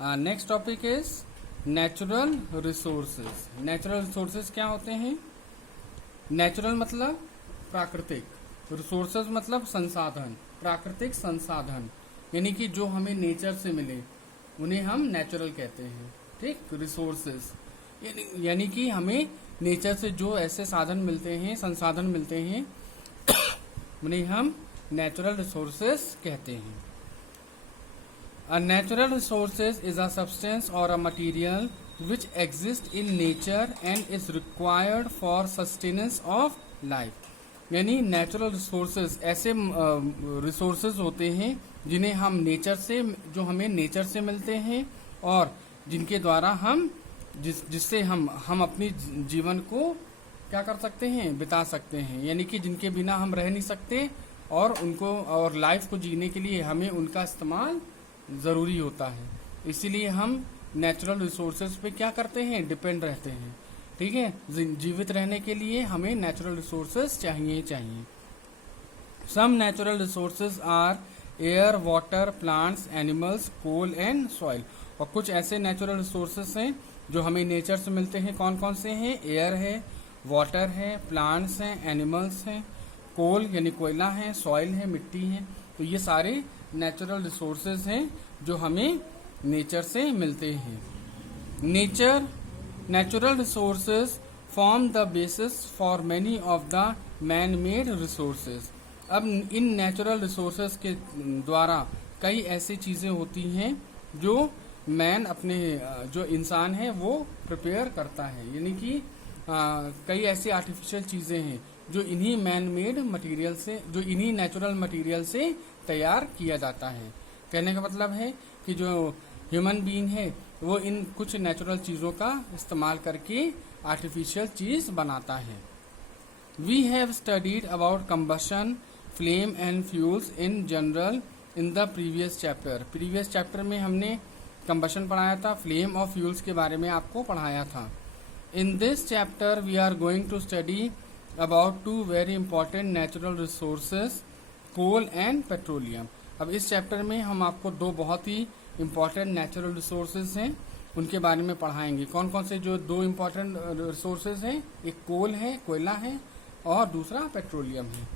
Next topic is natural resources. Natural resources क्या होते हैं? नेचुरल मतलब प्राकृतिक, रिसोर्सेज मतलब संसाधन, प्राकृतिक संसाधन, यानी कि जो हमें नेचर से मिले उन्हें हम नेचुरल कहते हैं। ठीक, रिसोर्सेज यानी कि हमें नेचर से जो ऐसे साधन मिलते हैं, संसाधन मिलते हैं, उन्हें हम नेचुरल रिसोर्सेज कहते हैं। A natural resources is a substance or a material which exists in nature and is required for sustenance of life। यानी नेचुरल रिसोर्सेज ऐसे रिसोर्सेज होते हैं जिन्हें हम नेचर से, जो हमें नेचर से मिलते हैं और जिनके द्वारा हम जिससे हम अपनी जीवन को क्या कर सकते हैं, बिता सकते हैं, यानी कि जिनके बिना हम रह नहीं सकते और उनको और लाइफ को जीने के लिए हमें उनका इस्तेमाल ज़रूरी होता है। इसीलिए हम नेचुरल रिसोर्सेज पे क्या करते हैं, डिपेंड रहते हैं। ठीक है, जीवित रहने के लिए हमें नेचुरल रिसोर्सेज चाहिए। Some natural resources are air, water, plants, animals, coal and soil. और कुछ ऐसे नेचुरल रिसोर्सेज हैं जो हमें नेचर से मिलते हैं। कौन कौन से हैं? एयर है, वाटर है, प्लांट्स हैं, एनिमल्स हैं, कोल यानी कोयला है, सॉइल है, मिट्टी है। तो ये सारे नेचुरल रिसोर्सेज हैं जो हमें नेचर से मिलते हैं। Natural resources form the basis for many of the man made resources. अब इन नेचुरल रिसोर्सेज के द्वारा कई ऐसी चीजें होती हैं जो मैन अपने जो इंसान है वो प्रिपेयर करता है, यानी कि कई ऐसी आर्टिफिशियल चीजें हैं जो इन्हीं मैन मेड मटेरियल से, जो इन्हीं नेचुरल मटेरियल से तैयार किया जाता है। कहने का मतलब है कि जो ह्यूमन बीइंग है वो इन कुछ नेचुरल चीजों का इस्तेमाल करके आर्टिफिशियल चीज बनाता है। We have studied about combustion, flame and fuels in general in the previous chapter. Previous chapter में हमने कंबशन पढ़ाया था, फ्लेम और फ्यूल्स के बारे में आपको पढ़ाया था। In this chapter we are going to study about two very important natural resources, coal and petroleum. अब इस चैप्टर में हम आपको दो बहुत ही इंपॉर्टेंट नेचुरल रिसोर्सेज हैं उनके बारे में पढ़ाएंगे। कौन कौन से जो दो इंपॉर्टेंट रिसोर्सेज हैं? एक कोल है, कोयला है, और दूसरा पेट्रोलियम है।